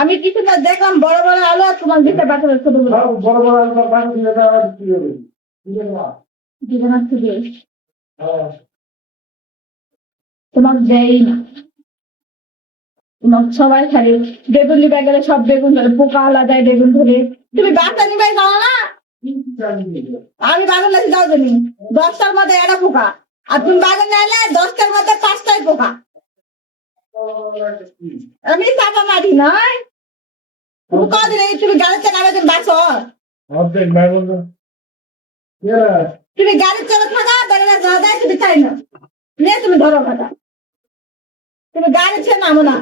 আমি কিছু না দেখলাম বড় বড় আলো আর তোমার দিতে পাঠাবে ছোট বড় বড় বড় আলু পানি দিলে তা আর কি হবে দিবে না শুধু হ্যাঁ তোমার দেই না তোমার সবাই খালি বেগুন নিবে গেলে সব বেগুন ধরে পোকা আলাদা বেগুন ধরে তুমি বাচ্চা নিবে যাও না আমি বাগান লাগি যাও জানি 10টার মধ্যে একটা পোকা আর তুমি বাগান নাইলে 10টার মধ্যে 5টাই পোকা আমি চাপা মারি নয় তুমি কদিন তুমি গাড়িতে নামে তুমি বাঁচো অর্ধেক বেগুন তুমি গাড়ি চলে থাকা বেড়ে যা দেয় তুমি চাই না নিয়ে তুমি ধরো কথা তুমি গাড়ি ছেড়ে নামো না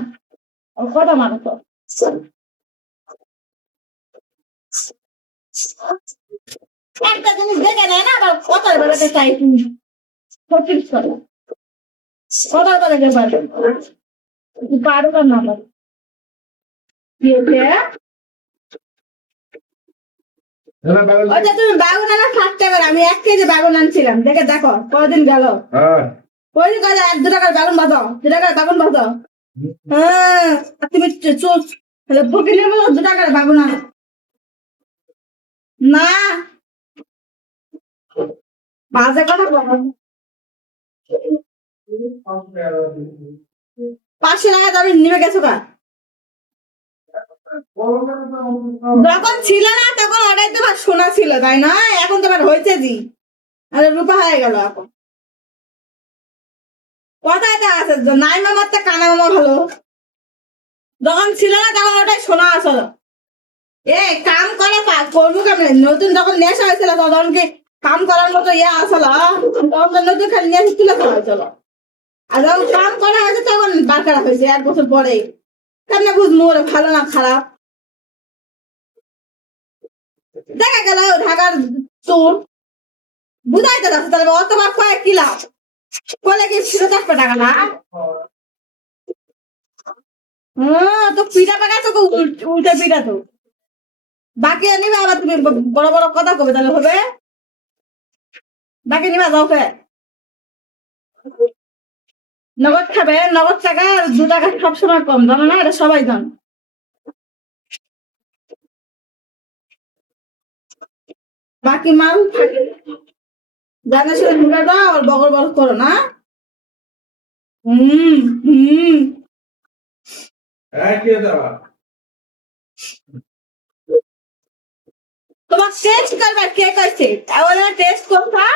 কথা মানো তো একটা জিনিস দেখে নেয় না আবার কথার বেড়াতে চাই তুমি সত্যি করো কথার বেড়াতে পারবে পারো আর না পারো কি হয়েছে ওইটা তুমি বাগুন আনা 7 টাকার আমি 1 কেজি বাগুন আনছিলাম দেখে দেখো কদিন গেল কদিন গেল 1-2 টাকার বাগুন বাজাও 2 টাকার বাগুন বাজাও হ্যাঁ তুমি চোখ ফকিনের মতো 2 টাকার বাগুন আনো না বাজে কথা বলো 500 টাকা দামি নিবে গেছো কা যখন ছিল না তখন ওটাই তোমার সোনা ছিল তাই না এখন তোমার হয়েছে জি আরে রূপা হয়ে গেল এখন কথাটা আছে নাই মামার তো কানা মামা ভালো যখন ছিল না তখন ওটাই সোনা আসলো কাম করে করবো কেমন নতুন যখন নেশা হয়েছিল তখন কি কাম করার মতো আসলো তখন তো নতুন খালি নেশা তুলে ফেলা হয়েছিল আর যখন কাম করা হয়েছে তখন বারকার হয়েছে 1 বছর পরে কেমনে বুঝবো ওরা ভালো না খারাপ দেখা গেল ঢাকার চোর বুঝাইতে যাচ্ছে তাহলে অতবার কয়েক কি লাভ বলে কি ফিরত আসবে টাকা না তো পিঠা পাকা তো উল্টে পিঠা তো বাকি নিবে আবার তুমি বড় বড় কথা কবে তাহলে হবে বাকি নিবা যাও কে নগদ খাবে নগদ টাকা 2 টাকা সবসময় কম জানো না এটা সবাই জান বাকি মাল থাকে জানা শুনে ঢুকে দাও আর বগল বগল করো না হুম হুম তোমার টেস্ট করবার কে কইছে তাহলে টেস্ট করবা